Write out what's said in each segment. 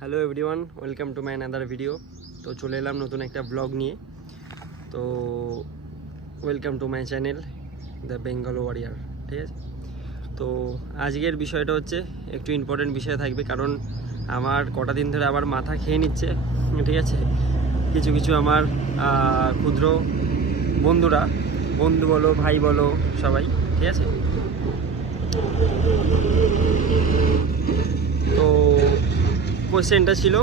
Hello everyone welcome to my another video তো চলে এলাম নতুন একটা ব্লগ নিয়ে। তো welcome to my channel the Bengal warrior ঠিক আছে? তো আজকের বিষয়টা হচ্ছে, একটু ইম্পর্টেন্ট বিষয় থাকবে, কারণ আমার কটা দিন ধরে আবার মাথা খেয়ে নিচ্ছে, ঠিক আছে? কিছু কিছু আমার ক্ষুদ্র বন্ধুরা, বন্ধু বলো, ভাই বলো, সবাই, ঠিক আছে? তো কোয়েশ্চেনটা ছিল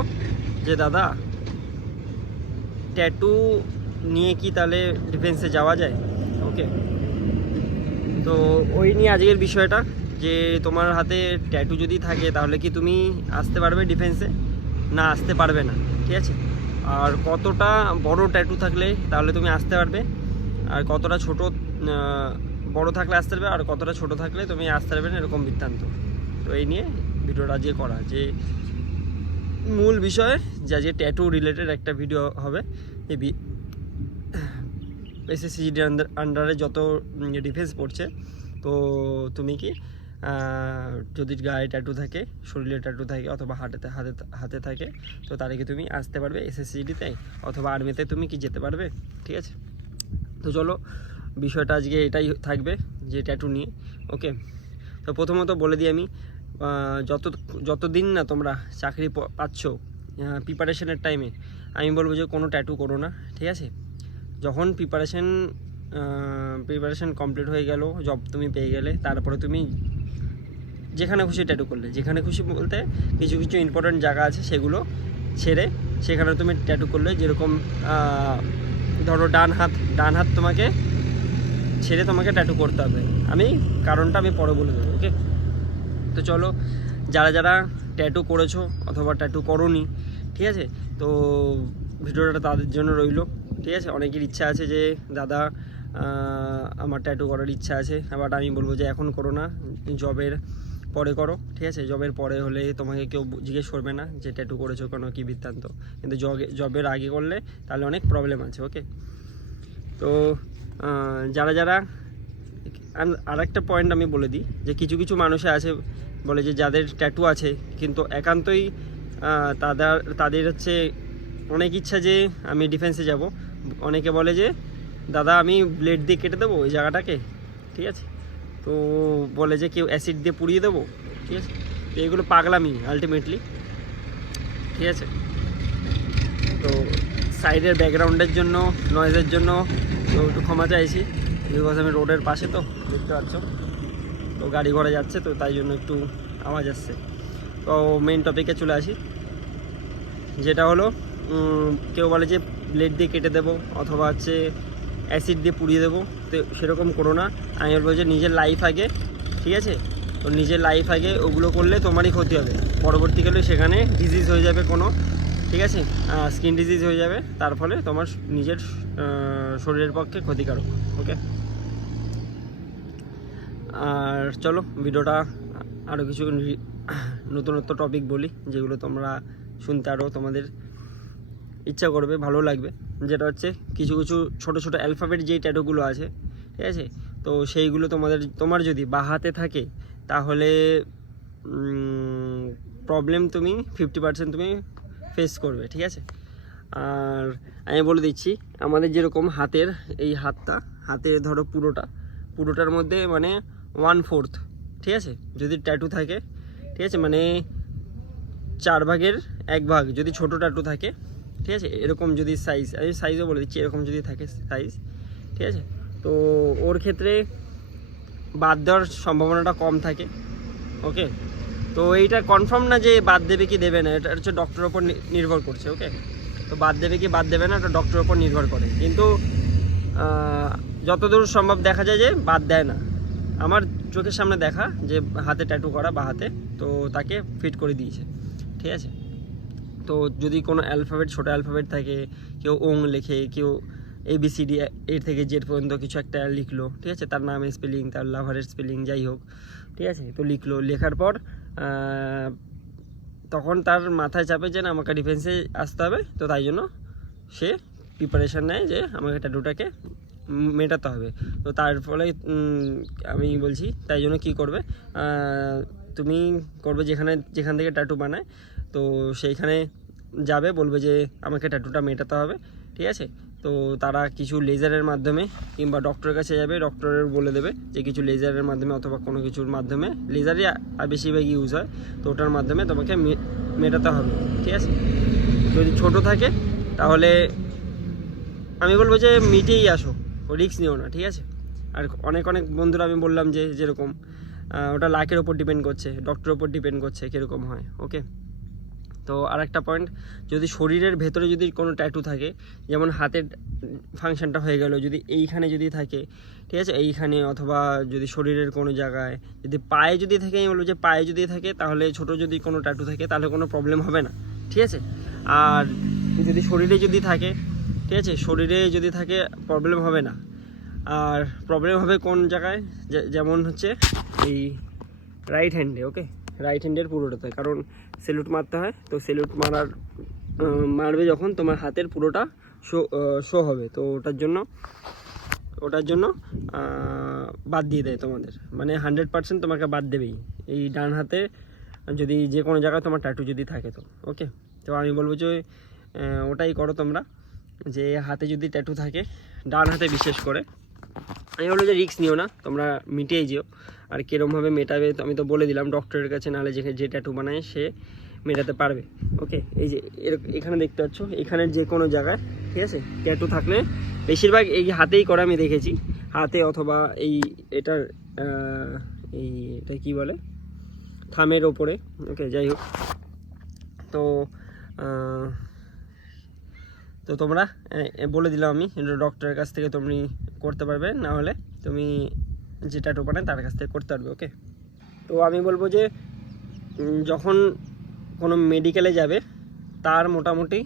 যে, দাদা ট্যাটু নিয়ে কি তাহলে ডিফেন্সে যাওয়া যায়? ওকে তো ওই নিয়ে আজকের বিষয়টা যে, তোমার হাতে ট্যাটু যদি থাকে, তাহলে কি তুমি আসতে পারবে ডিফেন্সে না, আসতে পারবে না। ঠিক আছে? আর কতটা বড় ট্যাটু থাকলে তাহলে তুমি আসতে পারবে? আর কতটা ছোট বড় থাকলে আসতে পারবে? আর কতটা ছোট থাকলে তুমি আসতে পারবে না? এরকম বৃত্তান্ত। তো এই নিয়ে ভিডিওটা আজকে করা। যে মূল বিষয় যা যে ট্যাটু রিলেটেড একটা ভিডিও হবে, এই এসএসসিজিডি আন্ডারে যত ডিফেন্স পড়ছে, তো তুমি কি যদি গায়ে ট্যাটু থাকে, শরীরে ট্যাটু থাকে অথবা হাতে হাতে হাতে থাকে, তো তাহলে কি তুমি আসতে পারবে এসএসসিজিডিতে অথবা আর্মিতে তুমি কি যেতে পারবে? ঠিক আছে? তো চলো, বিষয়টা আজকে এটাই থাকবে যে ট্যাটু নিয়ে ওকে তো প্রথমত বলে দিই আমি যত যতদিন না তোমরা চাকরি পাচ্ছ প্রিপারেশনের টাইমে আমি বলব যে কোনো ট্যাটু করো না, ঠিক আছে? যখন প্রিপারেশন প্রিপারেশন কমপ্লিট হয়ে গেল জব তুমি পেয়ে গেলে, তারপরে তুমি যেখানে খুশি ট্যাটু করলে। যেখানে খুশি বলতে কিছু কিছু ইম্পর্টেন্ট জায়গা আছে, সেগুলো ছেড়ে সেখানে তুমি ট্যাটু করলে, যেরকম ধরো ডান হাত ডান হাত তোমাকে ছেড়ে তোমাকে ট্যাটু করতে হবে। আমি কারণটা আমি পরে বলে দেবো ওকে তো চলো, যারা যারা ট্যাটু করেছ অথবা ট্যাটু করোনি, ঠিক আছে? তো ভিডিওটা তাদের জন্য রইল, ঠিক আছে? অনেকের ইচ্ছা আছে যে, দাদা আমার ট্যাটু করার ইচ্ছা আছে। বাট আমি বলব যে, এখন করো না জবের পরে করো। ঠিক আছে? জবের পরে হলে তোমাকে কেউ জিজ্ঞেস করবে না যে ট্যাটু করেছ কেন? কী বৃত্তান্ত? কিন্তু জবে জবের আগে করলে তাহলে অনেক প্রবলেম আছে ওকে তো যারা যারা আর একটা পয়েন্ট আমি বলে দিই যে, কিছু কিছু মানুষে আছে বলে যে যাদের ট্যাটু আছে, কিন্তু একান্তই তাদের তাদের হচ্ছে অনেক ইচ্ছা যে আমি ডিফেন্সে যাব। অনেকে বলে যে, দাদা, আমি ব্লেড দিয়ে কেটে দেবো ওই জায়গাটাকে? ঠিক আছে? তো বলে যে, কেউ অ্যাসিড দিয়ে পুড়িয়ে দেবো? ঠিক আছে? তো এগুলো পাগলামি আলটিমেটলি ঠিক আছে? তো সাইডের ব্যাকগ্রাউন্ডের জন্য নয়েজের জন্য, তো একটু ক্ষমা চাইছি। বিকজ আমি রোডের পাশে তো, দেখতে পাচ্ছ? তো গাড়ি ঘোড়া যাচ্ছে, তো তাই জন্য একটু আওয়াজ আসছে। তো মেন টপিকে চলে আসি। যেটা হলো কেউ বলে যে ব্লেড দিয়ে কেটে দেবো অথবা হচ্ছে অ্যাসিড দিয়ে পুড়িয়ে দেবো, তো সেরকম করো না। আমি বলব যে নিজের লাইফ আগে, ঠিক আছে? তো নিজের লাইফ আগে ওগুলো করলে তোমারই ক্ষতি হবে। পরবর্তীকালে সেখানে ডিজিজ হয়ে যাবে কোনো, ঠিক আছে? স্কিন ডিজিজ হয়ে যাবে, তার ফলে তোমার নিজের শরীরের পক্ষে ক্ষতিকারক ওকে আর চলো, ভিডিওটা আরও কিছু নতুনত্ব টপিক বলি, যেগুলো তোমরা শুনতে আরও তোমাদের ইচ্ছা করবে, ভালো লাগবে। যেটা হচ্ছে, কিছু কিছু ছোট ছোট অ্যালফাবেট যেই ট্যাটুগুলো আছে, ঠিক আছে? তো সেইগুলো তোমাদের, তোমার যদি বা হাতে থাকে, তাহলে প্রবলেম তুমি ফিফটি পার্সেন্ট তুমি ফেস করবে, ঠিক আছে? আর আমি বলে দিচ্ছি, আমাদের যেরকম হাতের এই হাতটা, হাতে ধরো পুরোটা, পুরোটার মধ্যে মানে ওয়ান ফোর্থ, ঠিক আছে? যদি ট্যাটু থাকে, ঠিক আছে? মানে চার ভাগের এক ভাগ যদি ছোট ট্যাটু থাকে, ঠিক আছে? এরকম যদি সাইজ আমি সাইজও বলে দিচ্ছি, এরকম যদি থাকে সাইজ ঠিক আছে? তো ওর ক্ষেত্রে বাদ দেওয়ার সম্ভাবনাটা কম থাকে ওকে তো এইটা কনফার্ম না যে বাদ দেবে কি দেবে না, এটা হচ্ছে ডক্টরের ওপর নির্ভর করছে ওকে তো বাদ দেবে কি বাদ দেবে না, এটা ডক্টরের ওপর নির্ভর করে। কিন্তু যতদূর সম্ভব দেখা যায় যে বাদ দেয় না। আমার চোখের সামনে দেখা যে হাতে ট্যাটু করা বা হাতে, তো তাকে ফিট করে দিয়েছে, ঠিক আছে? তো যদি কোনো অ্যালফাবেট ছোটো অ্যালফাবেট থাকে, কেউ ওং লেখে, কেউ এবিসিডি এর থেকে জেড পর্যন্ত কিছু একটা লিখলো, ঠিক আছে? তার নামের স্পেলিং তার লাভারের স্পেলিং যাই হোক, ঠিক আছে? তো লিখলো, লেখার পর তখন তার মাথায় চাপে যে না, আমাকে ডিফেন্সে আসতে হবে, তো তাই জন্য সে প্রিপারেশান নেয় যে আমাকে ট্যাটুটাকে মেটাতে হবে। তো তার ফলে আমি বলছি, তাই জন্য কী করবে? তুমি করবে যেখানে, যেখান থেকে ট্যাটু বানায়, তো সেইখানে যাবে, বলবে যে আমাকে ট্যাটুটা মেটাতে হবে, ঠিক আছে? তো তারা কিছু লেজারের মাধ্যমে কিংবা ডক্টরের কাছে যাবে ডক্টরের বলে দেবে যে কিছু লেজারের মাধ্যমে অথবা কোনো কিছুর মাধ্যমে লেজারই বেশিরভাগ ইউজ হয়, তো ওটার মাধ্যমে তোমাকে মেটাতে হবে, ঠিক আছে? যদি ছোট থাকে, তাহলে আমি বলব যে মিটেই আসো। রিস্ক নিও না, ঠিক আছে? আর অনেক অনেক বন্ধুরা আমি বললাম যে যেরকম ওটা লাকের ওপর ডিপেন্ড করছে ডক্টরের ওপর ডিপেন্ড করছে, কীরকম হয় ওকে তো আর একটা পয়েন্ট যদি শরীরের ভেতরে যদি কোনো ট্যাটু থাকে, যেমন হাতের ফাংশনটা হয়ে গেল, যদি এইখানে যদি থাকে, ঠিক আছে? এইখানে অথবা যদি শরীরের কোনো জায়গায়, যদি পায়ে যদি থাকে, আমি বলব যে পায়ে যদি থাকে, তাহলে ছোট যদি কোনো ট্যাটু থাকে, তাহলে কোনো প্রবলেম হবে না, ঠিক আছে? আর যদি শরীরে যদি থাকে ঠিক আছে? শরীরে যদি থাকে প্রবলেম হবে না। আর প্রবলেম হবে কোন জায়গায়? যেমন হচ্ছে এই রাইট হ্যান্ডে ওকে রাইট হ্যান্ডের পুরোটাতে কারণ সেলুট মারতে হয়, তো সেলুট মারার মারবে যখন তোমার হাতের পুরোটা শো শো হবে। তো ওটার জন্য ওটার জন্য বাদ দিয়ে দেয় তোমাদের। মানে হান্ড্রেড পার্সেন্ট তোমাকে বাদ দেবেই। এই ডান হাতে যদি যে কোনো জায়গায় তোমার ট্যাটু যদি থাকে তো ওকে তো আমি বলব যে ওটাই করো তোমরা। যে হাতে যদি ট্যাটু থাকে, ডান হাতে বিশেষ করে। আমি বলব যে রিস্ক নিও না, তোমরা মিটিয়ে যেও। আর কীরমভাবে মেটাবে আমি তো বলে দিলাম ডক্টরের কাছে নাহলে যে যে ট্যাটু বানায়, সে মেটাতে পারবে। ওকে এই যে এখানে দেখতে পাচ্ছ, এখানের যে কোনো জায়গায়, ঠিক আছে? ট্যাটু থাকলে বেশিরভাগ এই হাতেই করে আমি দেখেছি। হাতে অথবা এই এটার এই এটা কি বলে? থামের ওপরে। ওকে যাই হোক। তো তো তোমরা বলে দিলাম আমি ডক্টরের কাছ থেকে তুমি করতে পারবে, না হলে তুমি যে ট্যাটু বানায় তার কাছ থেকে করতে পারবে ওকে তো আমি বলব যে যখন কোনো মেডিকেলে যাবে, তার মোটামুটি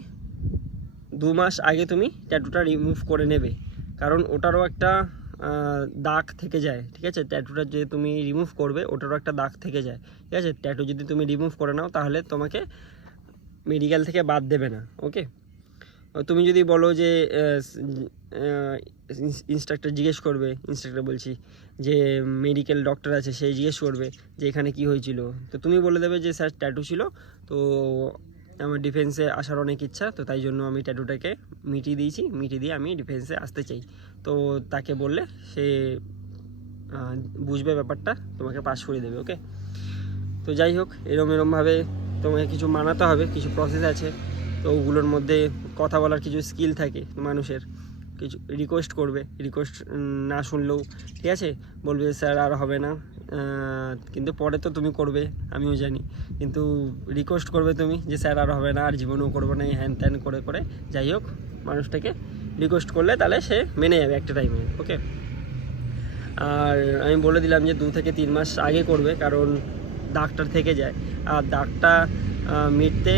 দু মাস আগে তুমি ট্যাটুটা রিমুভ করে নেবে। কারণ ওটারও একটা দাগ থেকে যায়, ঠিক আছে? ট্যাটুটা যে তুমি রিমুভ করবে, ওটারও একটা দাগ থেকে যায়, ঠিক আছে? ট্যাটু যদি তুমি রিমুভ করে নাও, তাহলে তোমাকে মেডিকেল থেকে বাদ দেবে না ওকে তুমি যদি বলো যে ইনস্ট্রাক্টর জিজ্ঞেস করবে, ইনস্ট্রাক্টর বলছি যে, মেডিকেল ডক্টর আছে সেই জিজ্ঞেস করবে যে, এখানে কি হয়েছিল। তো তুমি বলে দেবে যে, স্যার, ট্যাটু ছিল। তো আমার ডিফেন্সে আসার অনেক ইচ্ছা, তো তাই জন্য আমি ট্যাটুটাকে মিটিয়ে দিয়েছি। মিটিয়ে দিয়ে আমি ডিফেন্সে আসতে চাই। তো তাকে বললে, সে বুঝবে ব্যাপারটা, তোমাকে পাস করে দেবে, ওকে? তো যাই হোক, এরম এরমভাবে তোমাকে কিছু মানাতে হবে, কিছু প্রসেস আছে। তো ওগুলোর মধ্যে কথা বলার কিছু স্কিল থাকে মানুষের। কিছু রিকোয়েস্ট করবে। রিকোয়েস্ট না শুনলেও ঠিক আছে? বলবে, স্যার, আর হবে না। কিন্তু পরে তো তুমি করবে, আমিও জানি। কিন্তু রিকোয়েস্ট করবে তুমি যে, স্যার, আর হবে না, আর জীবনেও করব না। হ্যান ত্যান করে করে যাই হোক, মানুষটাকে রিকোয়েস্ট করলে তাহলে সে মেনে যাবে একটা টাইমে ওকে আর আমি বলে দিলাম যে, দু থেকে তিন মাস আগে করবে, কারণ দাগটা থেকে যায়। আর দাগটা মিটতে,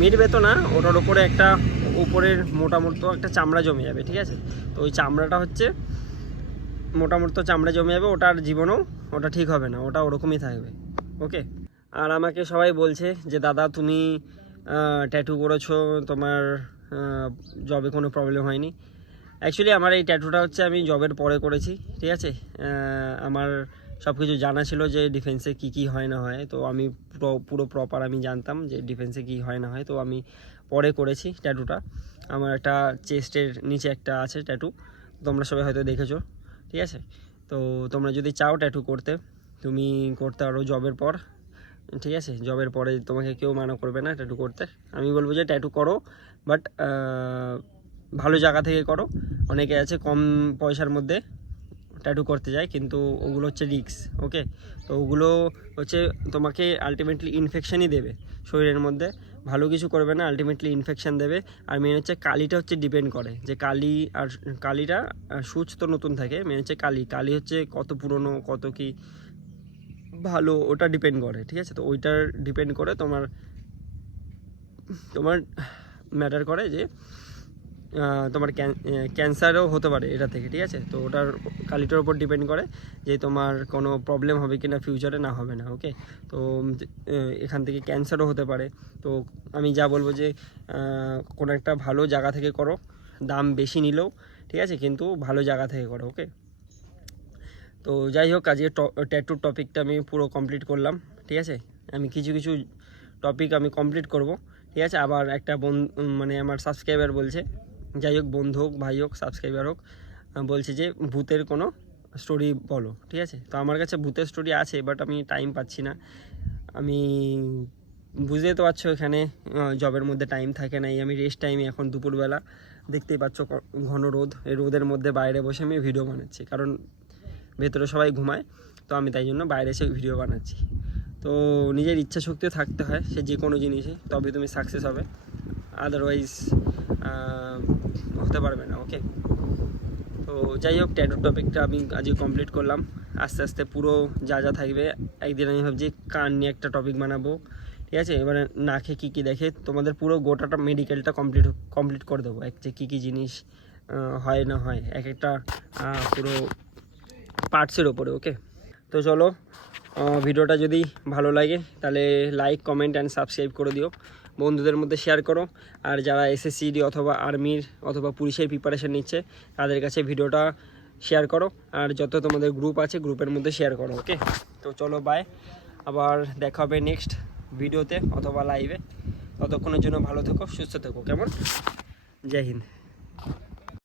মিটবে তো না, ওটার উপরে একটা উপরের মোটামুটি একটা চামড়া জমে যাবে, ঠিক আছে? তো ওই চামড়াটা হচ্ছে, মোটামুটি চামড়া জমে যাবে, ওটার জীবনও ওটা ঠিক হবে না, ওটা ওরকমই থাকবে, ওকে? আর আমাকে সবাই বলছে যে, দাদা, তুমি ট্যাটু করেছ, তোমার জবে কোনো প্রবলেম হয়নি। অ্যাকচুয়ালি আমার এই ট্যাটুটা হচ্ছে, আমি জবের পরে করেছি, ঠিক আছে? আমার সব কিছু জানা ছিল যে ডিফেন্সে কি কি হয় না হয়, তো আমি পুরো পুরো প্রপার আমি জানতাম যে ডিফেন্সে কি হয় না হয়, তো আমি পরে করেছি ট্যাটুটা আমার একটা চেস্টের নিচে একটা আছে ট্যাটু তোমরা সবাই হয়তো দেখেছ, ঠিক আছে? তো তোমরা যদি চাও ট্যাটু করতে, তুমি করতে পারো জবের পর, ঠিক আছে? জবের পরে তোমাকে কেউ মানা করবে না ট্যাটু করতে। আমি বলব যে ট্যাটু করো বাট ভালো জায়গা থেকে করো। অনেকে আছে কম পয়সার মধ্যে ট্যাটু করতে যায়, কিন্তু ওগুলো হচ্ছে রিক্স ওকে তো ওগুলো হচ্ছে তোমাকে আলটিমেটলি ইনফেকশানই দেবে শরীরের মধ্যে। ভালো কিছু করবে না আলটিমেটলি ইনফেকশান দেবে। আর মেন হচ্ছে কালিটা হচ্ছে ডিপেন্ড করে, যে কালি আর কালিটা সূচ তো নতুন থাকে মেন হচ্ছে কালি। কালি হচ্ছে কত পুরনো, কত কি ভালো, ওটা ডিপেন্ড করে, ঠিক আছে? তো ওইটার ডিপেন্ড করে তোমার তোমার ম্যাটার করে যে তোমার ক্যান্সারও হতে পারে এটা থেকে, ঠিক আছে? তো ওটার কালিটার উপর ডিপেন্ড করে যে তোমার কোনো প্রবলেম হবে কি না ফিউচারে না হবে না ওকে তো এখান থেকে ক্যান্সারও হতে পারে। তো আমি যা বলব যে কোনো একটা ভালো জায়গা থেকে করো, দাম বেশি নিলেও, ঠিক আছে? কিন্তু ভালো জায়গা থেকে করো ওকে তো যাই হোক, আজকে ট্যাটুর টপিকটা আমি পুরো কমপ্লিট করলাম, ঠিক আছে? আমি কিছু কিছু টপিক আমি কমপ্লিট করব, ঠিক আছে? আবার একটা বন মানে আমার সাবস্ক্রাইবার বলছে যাই হোক, বন্ধু হোক, ভাই হোক সাবস্ক্রাইবার হোক বলছে যে ভূতের কোনো স্টোরি বলো, ঠিক আছে? তো আমার কাছে ভূতের স্টোরি আছে বাট আমি টাইম পাচ্ছি না। আমি বুঝতেই তো পারছ এখানে জবের মধ্যে টাইম থাকে না এই আমি রেস্ট টাইমে এখন দুপুরবেলা দেখতেই পাচ্ছ ঘন রোদ। এই রোদের মধ্যে বাইরে বসে আমি ভিডিও বানাচ্ছি, কারণ ভেতরে সবাই ঘুমায়, তো আমি তাই জন্য বাইরে এসে ভিডিও বানাচ্ছি। তো নিজের ইচ্ছা শক্তিও থাকতে হয়, সে যে কোনো জিনিসে তবে তুমি সাকসেস হবে। আদারওয়াইজ হতে পারবে না ওকে তো যাই হোক ট্যাটু টপিকটা আমি আজকে কমপ্লিট করলাম। আস্তে আস্তে পুরো যা যা থাকবে, একদিন আমি ভাবছি কান নিয়ে একটা টপিক বানাবো, ঠিক আছে? এবারে নাকে কী কী দেখে তোমাদের পুরো গোটাটা মেডিকেলটা কমপ্লিট কমপ্লিট করে দেবো। এক যে কী কী জিনিস হয় না হয়, এক একটা পুরো পার্টসের ওপরে ওকে তো চলো ভিডিওটা যদি ভালো লাগে, তাহলে লাইক কমেন্ট অ্যান্ড সাবস্ক্রাইব করে দিও। বন্ধুদের মধ্যে শেয়ার করো। আর যারা এসএসসিডি অথবা আর্মির অথবা পুলিশের প্রিপারেশন নিচ্ছে, তাদের কাছে ভিডিওটা শেয়ার করো। আর যত তোমাদের গ্রুপ আছে গ্রুপের মধ্যে শেয়ার করো ওকে তো চলো বাই আবার দেখা হবে নেক্সট ভিডিওতে অথবা লাইভে ততক্ষণের জন্য ভালো থেকো, সুস্থ থেকো, কেমন? জয় হিন্দ।